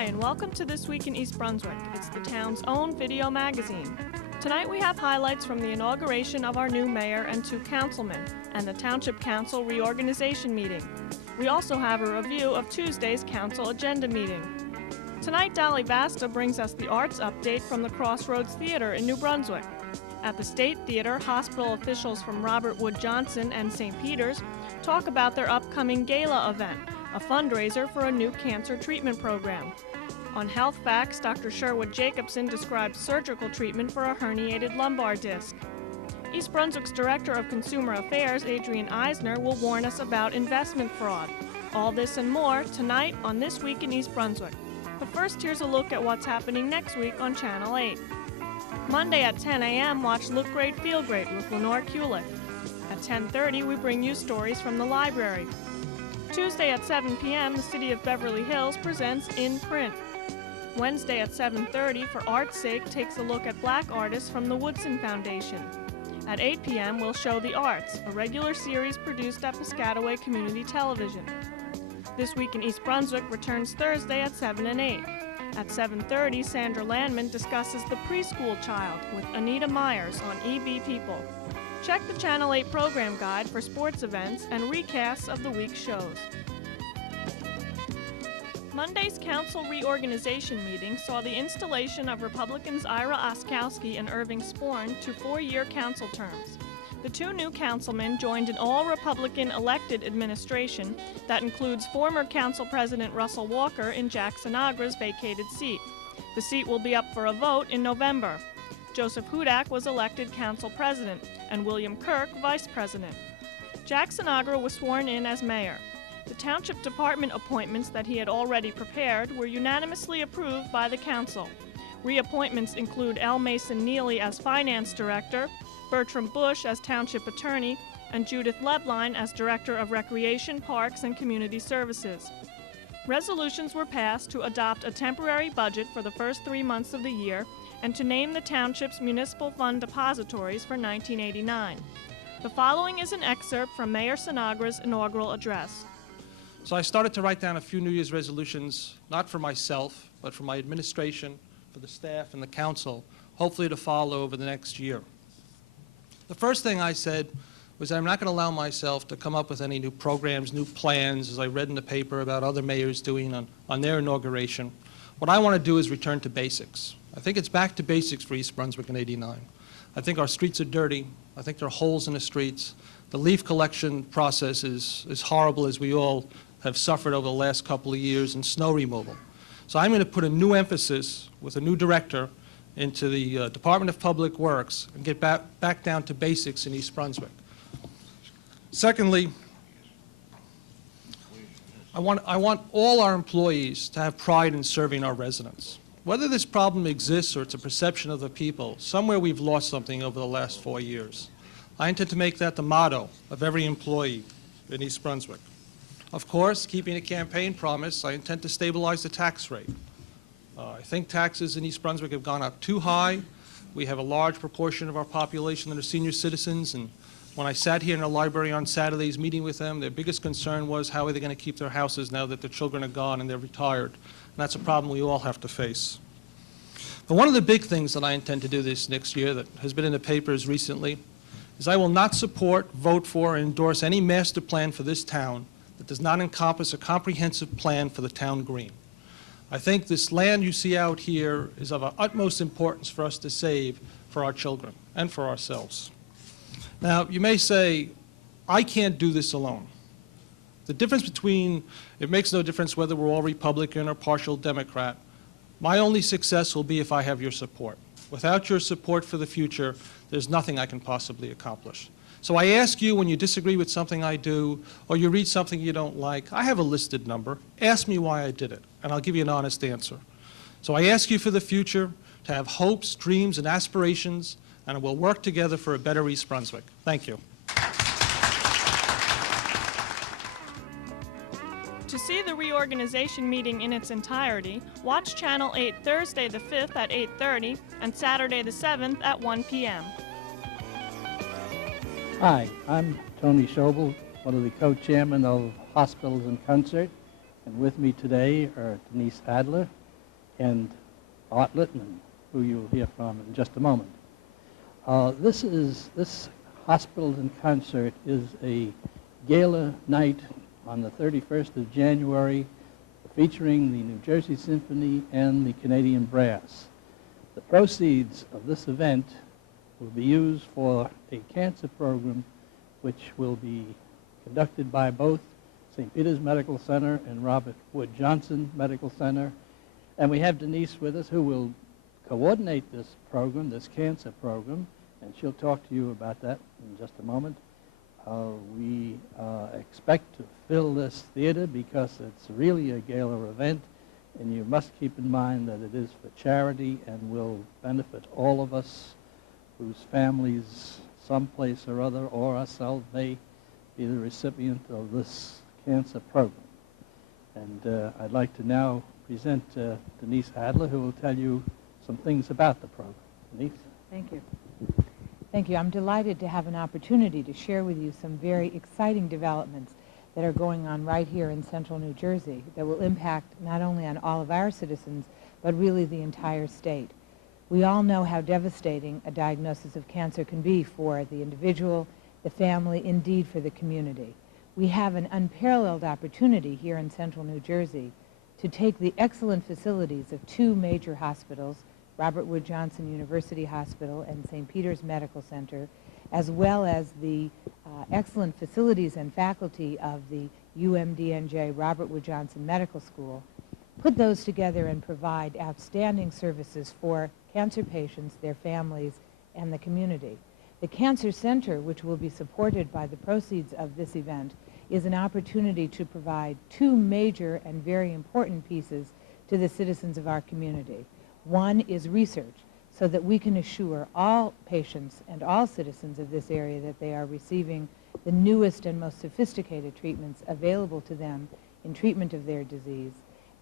Hi, and welcome to This Week in East Brunswick. It's the town's own video magazine. Tonight we have highlights from the inauguration of our new mayor and 2 councilmen, and the Township Council reorganization meeting. We also have a review of Tuesday's council agenda meeting. Tonight, Dolly brings us the arts update from the Crossroads Theater in New Brunswick. At the State Theater, hospital officials from Robert Wood Johnson and St. Peter's talk about their upcoming gala event, a fundraiser for a new cancer treatment program. On Health Facts, Dr. Sherwood Jacobson describes surgical treatment for a herniated lumbar disc. East Brunswick's Director of Consumer Affairs, Adrian Eisner, will warn us about investment fraud. All this and more tonight on This Week in East Brunswick. But first, here's a look at what's happening next week on Channel 8. Monday at 10 a.m., watch Look Great, Feel Great with Lenore Kulick. At 10:30, we bring you stories from the library. Tuesday at 7 p.m., the City of Beverly Hills presents In Print. Wednesday at 7:30, For Art's Sake, takes a look at Black artists from the Woodson Foundation. At 8 p.m., we'll show The Arts, a regular series produced at Piscataway Community Television. This Week in East Brunswick returns Thursday at 7 and 8. At 7:30, Sandra Landman discusses The Preschool Child with Anita Myers on EB People. Check the Channel 8 program guide for sports events and recasts of the week's shows. Monday's council reorganization meeting saw the installation of Republicans Ira Oskowski and Irving Sporn to 4-year council terms. The 2 new councilmen joined an all-Republican elected administration that includes former Council President Russell Walker in Jack Sinagra's vacated seat. The seat will be up for a vote in November. Joseph Hudak was elected council president and William Kirk vice president. Jack Sinagra was sworn in as mayor. The township department appointments that he had already prepared were unanimously approved by the council. Reappointments include L. Mason Neely as finance director, Bertram Bush as township attorney, and Judith Lebline as director of recreation, parks, and community services. Resolutions were passed to adopt a temporary budget for the first 3 months of the year and to name the township's municipal fund depositories for 1989. The following is an excerpt from Mayor Sinagra's inaugural address. So I started to write down a few New Year's resolutions, not for myself, but for my administration, for the staff and the council, hopefully to follow over the next year. The first thing I said was I'm not going to allow myself to come up with any new programs, new plans, as I read in the paper about other mayors doing on their inauguration. What I want to do is return to basics. I think it's back to basics for East Brunswick in '89. I think our streets are dirty. I think there are holes in the streets. The leaf collection process is horrible, as we all have suffered over the last couple of years, and snow removal. So I'm going to put a new emphasis with a new director into the Department of Public Works and get back down to basics in East Brunswick. Secondly, I want all our employees to have pride in serving our residents. Whether this problem exists or it's a perception of the people, somewhere we've lost something over the last 4 years. I intend to make that the motto of every employee in East Brunswick. Of course, keeping a campaign promise, I intend to stabilize the tax rate. I think taxes in East Brunswick have gone up too high. We have a large proportion of our population that are senior citizens, and when I sat here in the library on Saturdays meeting with them, their biggest concern was how are they going to keep their houses now that their children are gone and they're retired. And that's a problem we all have to face. But one of the big things that I intend to do this next year that has been in the papers recently is I will not support, vote for, or endorse any master plan for this town that does not encompass a comprehensive plan for the town green. I think this land you see out here is of utmost importance for us to save for our children and for ourselves. Now, you may say, I can't do this alone. The difference between, it makes no difference whether we're all Republican or partial Democrat. My only success will be if I have your support. Without your support for the future, there's nothing I can possibly accomplish. So I ask you, when you disagree with something I do, or you read something you don't like, I have a listed number. Ask me why I did it, and I'll give you an honest answer. So I ask you for the future to have hopes, dreams, and aspirations, and we'll work together for a better East Brunswick. Thank you. To see the reorganization meeting in its entirety, watch Channel 8 Thursday the 5th at 8:30 and Saturday the 7th at 1 p.m. Hi, I'm Tony Schobel, one of the co-chairmen of Hospitals in Concert, and with me today are Denise Adler, and Art Littman, who you'll hear from in just a moment. This Hospitals in Concert is a gala night on the 31st of January featuring the New Jersey Symphony and the Canadian Brass. The proceeds of this event will be used for a cancer program which will be conducted by both St. Peter's Medical Center and Robert Wood Johnson Medical Center. And we have Denise with us who will coordinate this program, this cancer program, and she'll talk to you about that in just a moment. We expect to fill this theater because it's really a gala event, and you must keep in mind that it is for charity and will benefit all of us whose families, someplace or other, or ourselves may be the recipient of this cancer program. And I'd like to now present Denise Adler, who will tell you some things about the program. Denise? Thank you. Thank you. I'm delighted to have an opportunity to share with you some very exciting developments that are going on right here in central New Jersey that will impact not only on all of our citizens, but really the entire state. We all know how devastating a diagnosis of cancer can be for the individual, the family, indeed for the community. We have an unparalleled opportunity here in central New Jersey to take the excellent facilities of two major hospitals, Robert Wood Johnson University Hospital and St. Peter's Medical Center, as well as the excellent facilities and faculty of the UMDNJ Robert Wood Johnson Medical School, put those together and provide outstanding services for cancer patients, their families, and the community. The Cancer Center, which will be supported by the proceeds of this event, is an opportunity to provide two major and very important pieces to the citizens of our community. One is research, so that we can assure all patients and all citizens of this area that they are receiving the newest and most sophisticated treatments available to them in treatment of their disease,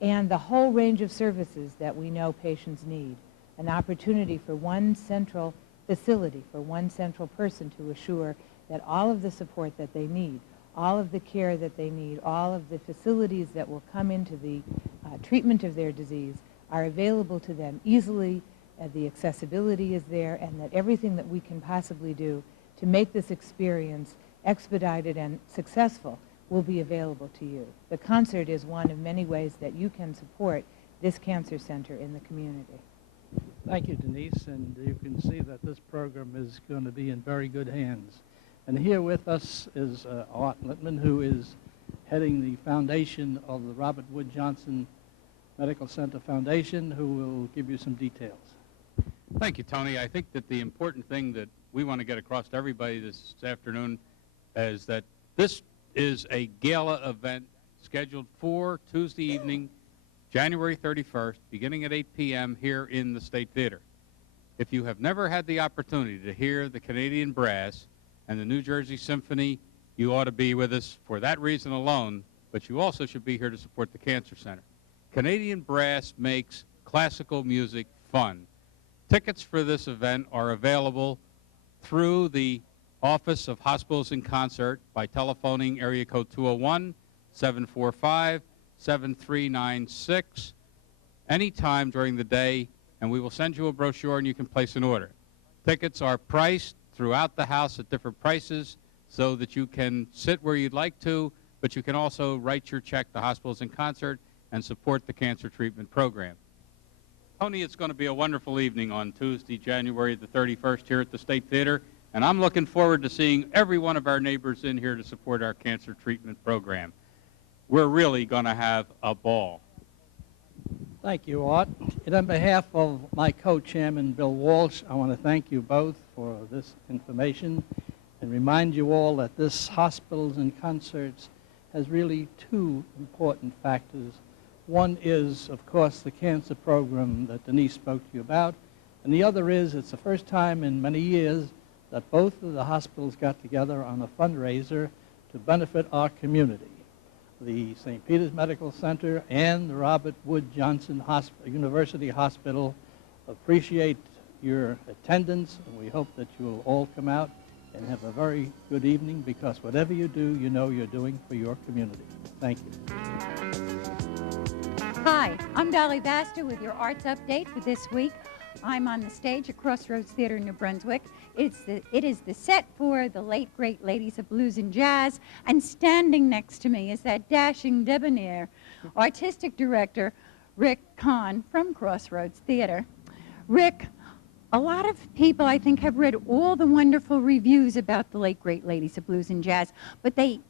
and the whole range of services that we know patients need. An opportunity for one central facility, for one central person to assure that all of the support that they need, all of the care that they need, all of the facilities that will come into the treatment of their disease are available to them easily, the accessibility is there, and that everything that we can possibly do to make this experience expedited and successful will be available to you. The concert is one of many ways that you can support this cancer center in the community. Thank you, Denise, and you can see that this program is going to be in very good hands. And here with us is Art Littman, who is heading the foundation of the Robert Wood Johnson Medical Center Foundation, who will give you some details. Thank you, Tony. I think that the important thing that we want to get across to everybody this afternoon is that this is a gala event scheduled for Tuesday evening, January 31st, beginning at 8 p.m. here in the State Theater. If you have never had the opportunity to hear the Canadian Brass and the New Jersey Symphony, you ought to be with us for that reason alone, but you also should be here to support the Cancer Center. Canadian Brass makes classical music fun. Tickets for this event are available through the Office of Hospitals in Concert by telephoning area code 201-745-7396 anytime during the day, and we will send you a brochure and you can place an order. Tickets are priced throughout the house at different prices so that you can sit where you'd like to, but you can also write your check to Hospitals in Concert and support the cancer treatment program. Tony, it's going to be a wonderful evening on Tuesday, January the 31st here at the State Theater, and I'm looking forward to seeing every one of our neighbors in here to support our cancer treatment program. We're really going to have a ball. Thank you, Art. And on behalf of my co-chairman, Bill Walsh, I want to thank you both for this information and remind you all that this Hospitals and Concerts has really two important factors. One is, of course, the cancer program that Denise spoke to you about, and the other is it's the first time in many years that both of the hospitals got together on a fundraiser to benefit our community. The St. Peter's Medical Center and the Robert Wood Johnson University Hospital appreciate your attendance, and we hope that you will all come out and have a very good evening, because whatever you do, you know you're doing for your community. Thank you. Hi, I'm Dolly Basta with your arts update for this week. I'm on the stage at Crossroads Theater in New Brunswick. It is the set for the late, great ladies of blues and jazz, and standing next to me is that dashing debonair artistic director, Rick Kahn from Crossroads Theater. Rick, a lot of people, I think, have read all the wonderful reviews about the late, great ladies of blues and jazz, but they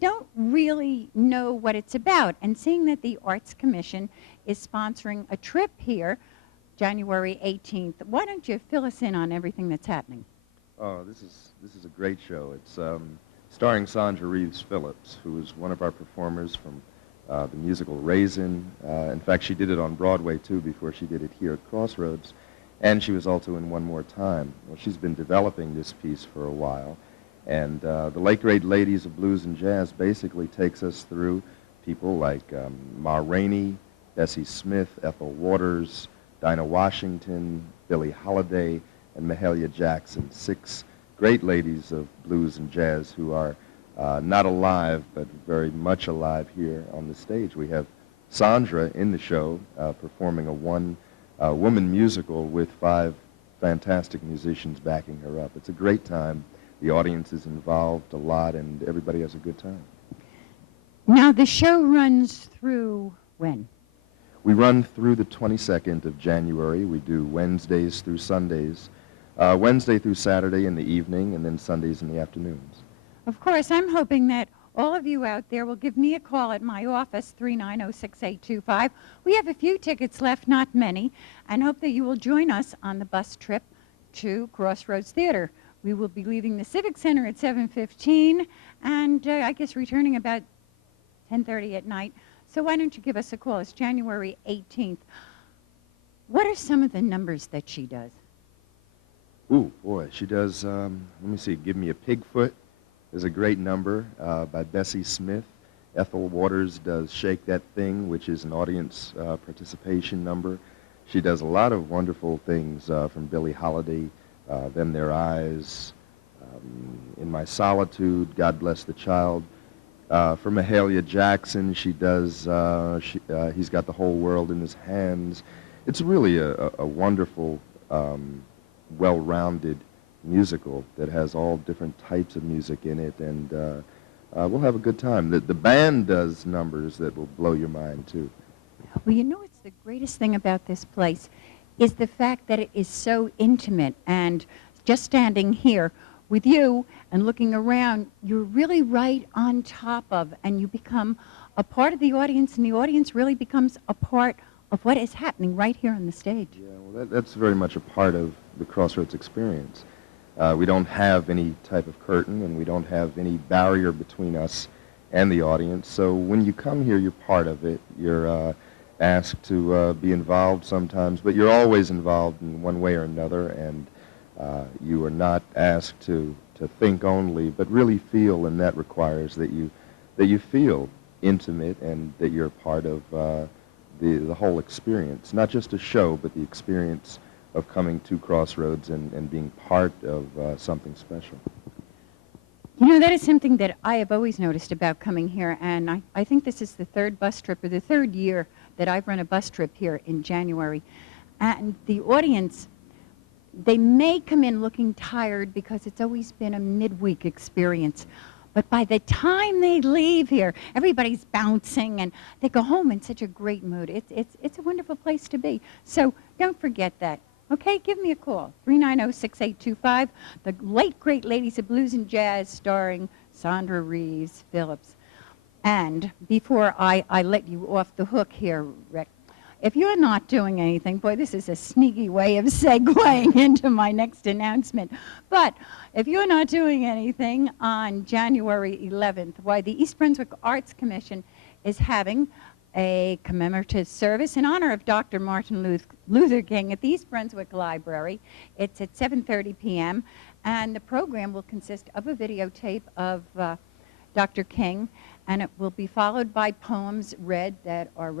don't really know what it's about. And seeing that the Arts Commission is sponsoring a trip here, January 18th, why don't you fill us in on everything that's happening? Oh, this is a great show. It's starring Sandra Reeves Phillips, who is one of our performers from the musical Raisin. In fact, she did it on Broadway, too, before she did it here at Crossroads. And she was also in One More Time. Well, she's been developing this piece for a while. And the late, great ladies of blues and jazz basically takes us through people like Ma Rainey, Bessie Smith, Ethel Waters, Dinah Washington, Billie Holiday, and Mahalia Jackson, 6 great ladies of blues and jazz who are not alive, but very much alive here on the stage. We have Sandra in the show performing a one-woman musical with 5 fantastic musicians backing her up. It's a great time. The audience is involved a lot, and everybody has a good time. Now, the show runs through when? We run through the 22nd of January. We do Wednesdays through Sundays, Wednesday through Saturday in the evening, and then Sundays in the afternoons. Of course, I'm hoping that all of you out there will give me a call at my office, 390-6825. We have a few tickets left, not many, and hope that you will join us on the bus trip to Crossroads Theater. We will be leaving the Civic Center at 7:15, and I guess returning about 10:30 at night. So why don't you give us a call? It's January 18th. What are some of the numbers that she does? Ooh, boy, she does, let me see, Give Me a Pigfoot is a great number by Bessie Smith. Ethel Waters does Shake That Thing, which is an audience participation number. She does a lot of wonderful things from Billie Holiday, Then Their Eyes, In My Solitude, God Bless the Child. For Mahalia Jackson, she does He's Got the Whole World in His Hands. It's really a wonderful, well-rounded musical that has all different types of music in it, and we'll have a good time. The band does numbers that will blow your mind, too. Well, you know what's the greatest thing about this place is the fact that it is so intimate, and just standing here with you and looking around, you're really right on top of, and you become a part of the audience, and the audience really becomes a part of what is happening right here on the stage. Yeah, well, that's very much a part of the Crossroads experience. We don't have any type of curtain, and we don't have any barrier between us and the audience. So when you come here, you're part of it. You're asked to be involved sometimes, but you're always involved in one way or another, and you are not asked to think only, but really feel, and that requires that you feel intimate and that you're part of the whole experience. Not just a show, but the experience of coming to Crossroads and being part of something special. You know, that is something that I have always noticed about coming here, and I think this is the 3rd bus trip, or the 3rd year that I've run a bus trip here in January. And the audience, they may come in looking tired because it's always been a midweek experience. But by the time they leave here, everybody's bouncing, and they go home in such a great mood. It's a wonderful place to be. So don't forget that. Okay, give me a call, 390-6825. The late, great ladies of blues and jazz, starring Sandra Reeves Phillips. And before I let you off the hook here, Rick, if you're not doing anything, boy, this is a sneaky way of segueing into my next announcement. But if you're not doing anything on January 11th, why, the East Brunswick Arts Commission is having a commemorative service in honor of Dr. Martin Luther King at the East Brunswick Library. It's at 7:30 p.m., and the program will consist of a videotape of Dr. King, and it will be followed by poems read that are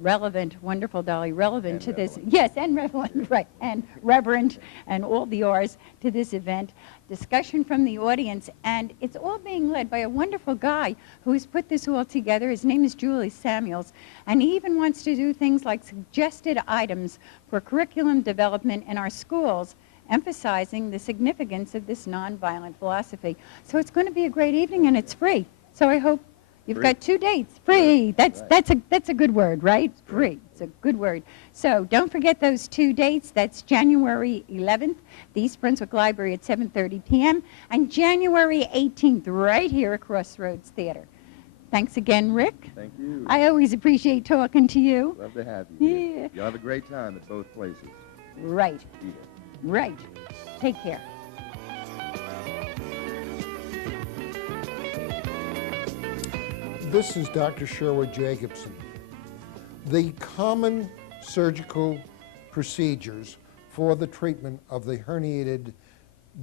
relevant, wonderful Dolly, relevant to this. Yes, and relevant, right, and reverent, and all the R's to this event. Discussion from the audience, and it's all being led by a wonderful guy who has put this all together. His name is Julie Samuels, and he even wants to do things like suggested items for curriculum development in our schools, emphasizing the significance of this nonviolent philosophy. So it's going to be a great evening, and it's free. So I hope you've got 2 dates. Free. That's a good word, right? Free. It's a good word. So don't forget those 2 dates. That's January 11th, the East Brunswick Library at 7:30 p.m. and January 18th, right here at Crossroads Theater. Thanks again, Rick. Thank you. I always appreciate talking to you. Love to have you here. Yeah. You'll have a great time at both places. Right. Be there. Right. Take care. This is Dr. Sherwood Jacobson. The common surgical procedures for the treatment of the herniated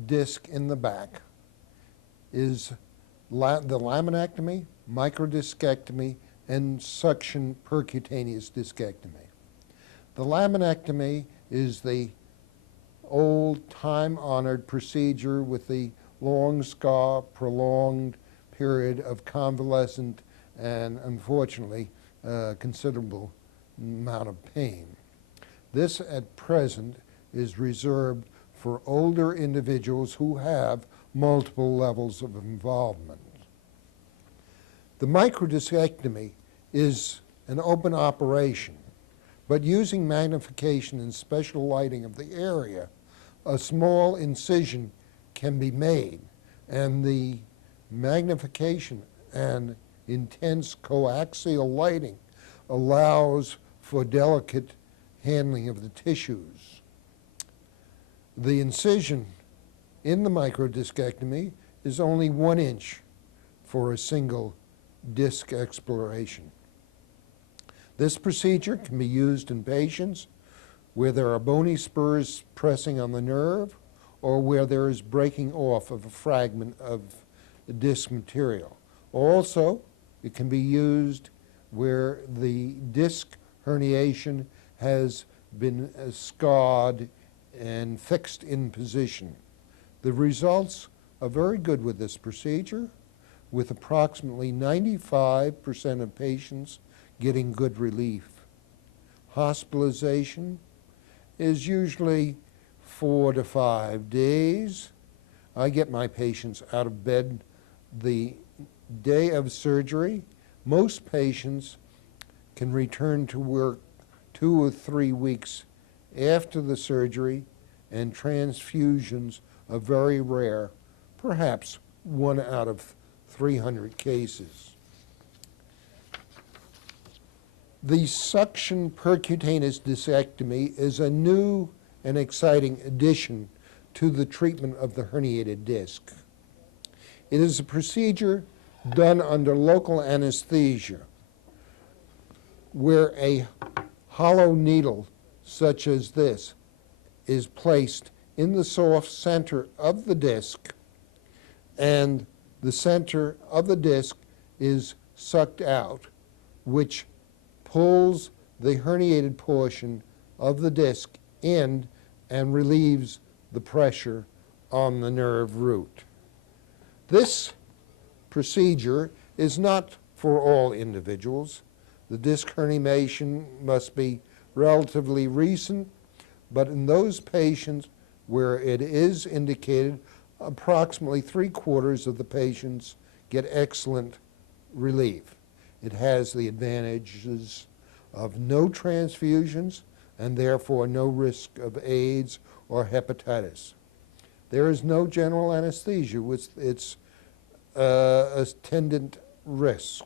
disc in the back is the laminectomy, microdiscectomy, and suction percutaneous discectomy. The laminectomy is the old time-honored procedure with the long scar, prolonged period of convalescent and unfortunately considerable amount of pain. This at present is reserved for older individuals who have multiple levels of involvement. The microdiscectomy is an open operation, but using magnification and special lighting of the area, a small incision can be made, and the magnification and intense coaxial lighting allows for delicate handling of the tissues. The incision in the microdiscectomy is only 1 inch for a single disc exploration. This procedure can be used in patients where there are bony spurs pressing on the nerve or where there is breaking off of a fragment of the disc material. Also, it can be used where the disc herniation has been scarred and fixed in position. The results are very good with this procedure, with approximately 95% of patients getting good relief. Hospitalization is usually 4 to 5 days. I get my patients out of bed the day of surgery. Most patients can return to work 2 or 3 weeks after the surgery, and transfusions are very rare, perhaps 1 out of 300 cases. The suction percutaneous discectomy is a new and exciting addition to the treatment of the herniated disc. It is a procedure done under local anesthesia where a hollow needle such as this is placed in the soft center of the disc, and the center of the disc is sucked out, which pulls the herniated portion of the disc in and relieves the pressure on the nerve root. This procedure is not for all individuals. The disc herniation must be relatively recent, but in those patients where it is indicated, approximately 3/4 of the patients get excellent relief. It has the advantages of no transfusions and therefore no risk of AIDS or hepatitis. There is no general anesthesia with its attendant risks.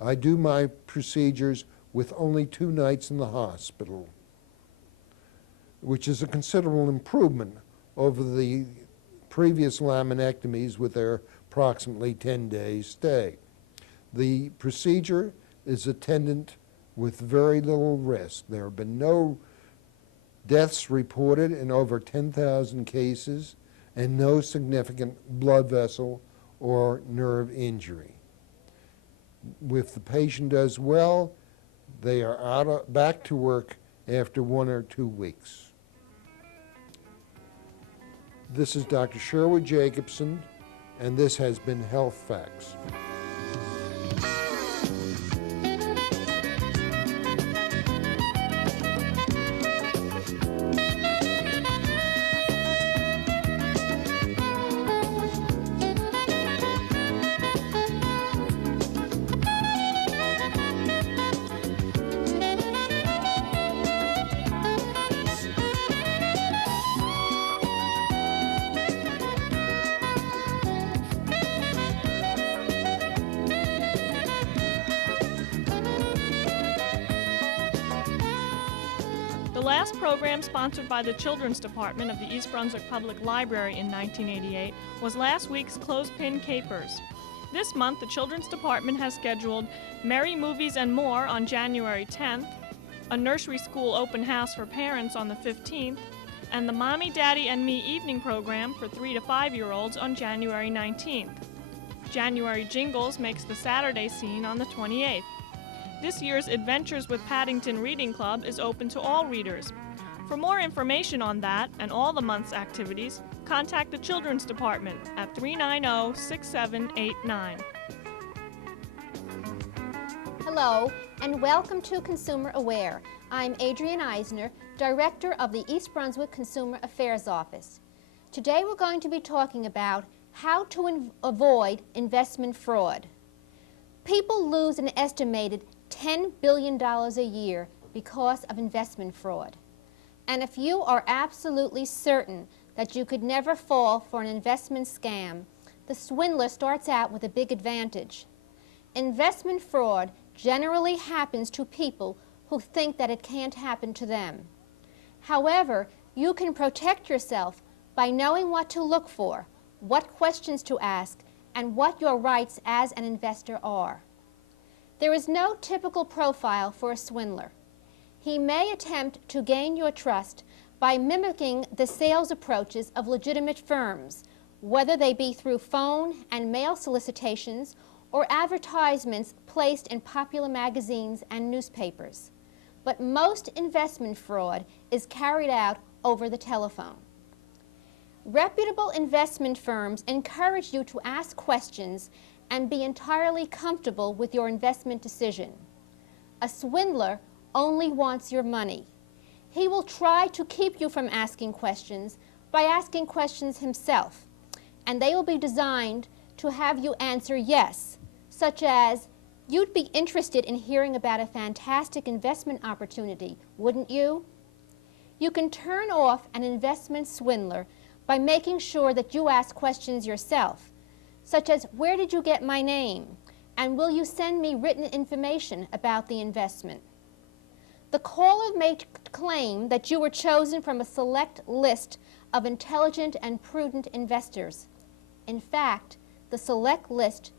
I do my procedures with only 2 nights in the hospital, which is a considerable improvement over the previous laminectomies with their approximately 10-day stay. The procedure is attendant with very little risk. There have been no deaths reported in over 10,000 cases and no significant blood vessel or nerve injury. If the patient does well, They are back to work after 1 or 2 weeks. This is Dr. Sherwood Jacobson, and this has been Health Facts. The last program sponsored by the Children's Department of the East Brunswick Public Library in 1988 was last week's Clothespin Capers. This month, the Children's Department has scheduled Merry Movies and More on January 10th, a nursery school open house for parents on the 15th, and the Mommy, Daddy, and Me evening program for 3 to 5-year-olds on January 19th. January Jingles makes the Saturday scene on the 28th. This year's Adventures with Paddington Reading Club is open to all readers. For more information on that and all the month's activities, contact the Children's Department at 390-6789. Hello, and welcome to Consumer Aware. I'm Adrienne Eisner, Director of the East Brunswick Consumer Affairs Office. Today we're going to be talking about how to avoid investment fraud. People lose an estimated $10 billion a year because of investment fraud. And if you are absolutely certain that you could never fall for an investment scam, the swindler starts out with a big advantage. Investment fraud generally happens to people who think that it can't happen to them. However, you can protect yourself by knowing what to look for, what questions to ask, and what your rights as an investor are. There is no typical profile for a swindler. He may attempt to gain your trust by mimicking the sales approaches of legitimate firms, whether they be through phone and mail solicitations or advertisements placed in popular magazines and newspapers. But most investment fraud is carried out over the telephone. Reputable investment firms encourage you to ask questions and be entirely comfortable with your investment decision. A swindler only wants your money. He will try to keep you from asking questions by asking questions himself, and they will be designed to have you answer yes, such as, "You'd be interested in hearing about a fantastic investment opportunity, wouldn't you?" You can turn off an investment swindler by making sure that you ask questions yourself, such as, "Where did you get my name? And will you send me written information about the investment?" The caller may claim that you were chosen from a select list of intelligent and prudent investors. In fact, the select list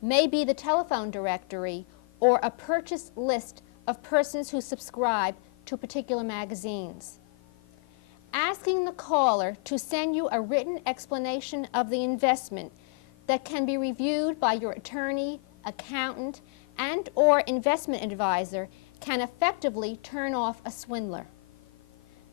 may be the telephone directory or a purchase list of persons who subscribe to particular magazines. Asking the caller to send you a written explanation of the investment that can be reviewed by your attorney, accountant, and or investment advisor can effectively turn off a swindler.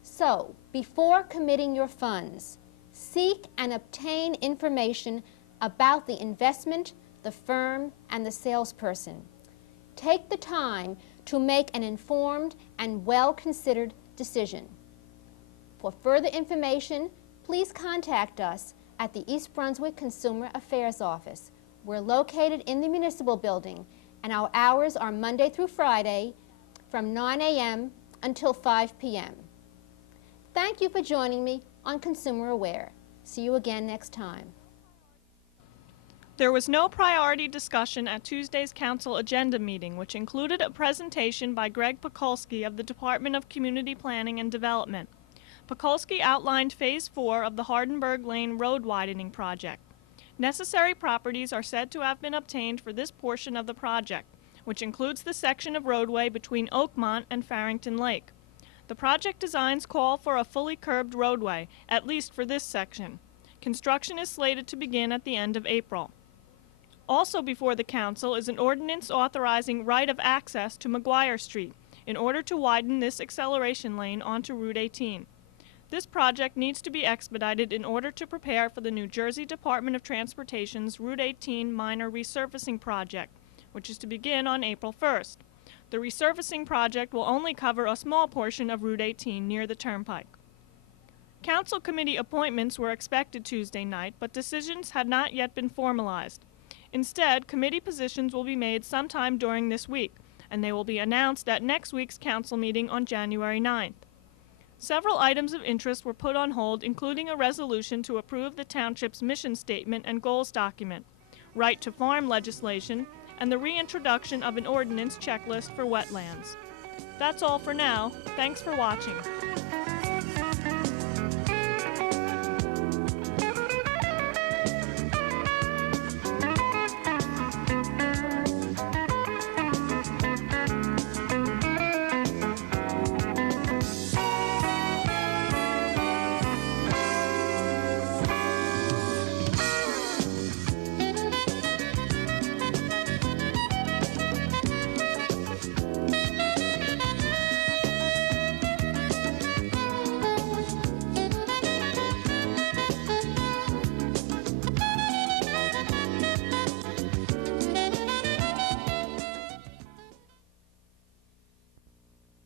So, before committing your funds, seek and obtain information about the investment, the firm, and the salesperson. Take the time to make an informed and well-considered decision. For further information, please contact us at the East Brunswick Consumer Affairs Office. We're located in the municipal building, and our hours are Monday through Friday from 9 a.m. until 5 p.m. Thank you for joining me on Consumer Aware. See you again next time. There was no priority discussion at Tuesday's council agenda meeting, which included a presentation by Greg Pekulski of the Department of Community Planning and Development. Pekulski outlined Phase 4 of the Hardenberg Lane Road Widening Project. Necessary properties are said to have been obtained for this portion of the project, which includes the section of roadway between Oakmont and Farrington Lake. The project designs call for a fully curbed roadway, at least for this section. Construction is slated to begin at the end of April. Also before the council is an ordinance authorizing right of access to McGuire Street in order to widen this acceleration lane onto Route 18. This project needs to be expedited in order to prepare for the New Jersey Department of Transportation's Route 18 minor resurfacing project, which is to begin on April 1st. The resurfacing project will only cover a small portion of Route 18 near the turnpike. Council committee appointments were expected Tuesday night, but decisions had not yet been formalized. Instead, committee positions will be made sometime during this week, and they will be announced at next week's council meeting on January 9th. Several items of interest were put on hold, including a resolution to approve the township's mission statement and goals document, right to farm legislation, and the reintroduction of an ordinance checklist for wetlands. That's all for now. Thanks for watching.